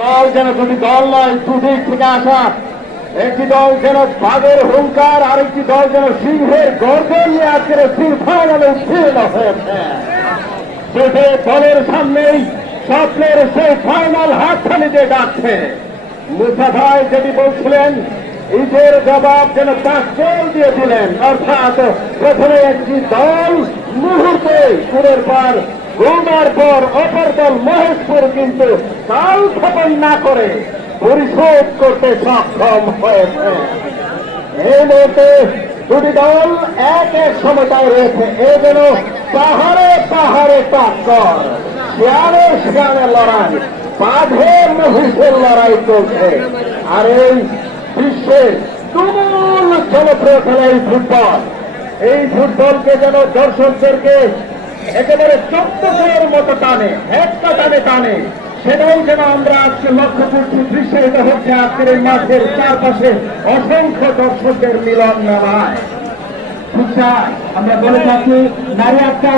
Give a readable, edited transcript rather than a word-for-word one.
দল যেন দুটি দল নয়, দুদিক থেকে আসা একটি দল যেন বাঘের হুঙ্কার, আরেকটি দল যেন সিংহের গর্জন নিয়ে আজকের ফাইনালে উত্তীর্ণ হয়েছে। দুটো দলের সামনেই স্বপ্নের সেই ফাইনাল হাততালি দিয়ে ডাকছে। মুসা ভাই যেটি বলছিলেন, ঈদের জবাব যেন তাকল দিয়ে দিলেন, অর্থাৎ প্রথমে একটি দল মুহূর্তে সুরের পর গুমার পর অপর দল মহেশপুর কিন্তু কাল ক্ষেপণ না করে পরিশোধ করতে সক্ষম হয়েছে। এই মুহূর্তে দুটি দল এক এক সমতায় রয়েছে। এ যেন পাহাড়ে পাহাড়ে টক্কর, শিয়ালে শিয়ালের লড়াই, বাঘের মহিষের লড়াই চলছে। আর এই বিশ্বের তুমুল জনপ্রিয় খেলা এই ফুটবল, এই ফুটবলকে যেন দর্শকদেরকে একেবারে চক্রের মতো টানে, একটা টানে টানে, সেটাও যেন আমরা আজকে লক্ষ্য করছি। দৃশ্যায়িত হচ্ছে আজকের এই মাঠের চারপাশে অসংখ্য দর্শকদের মিলন মেলায়। আমরা বলে থাকি নারী একটা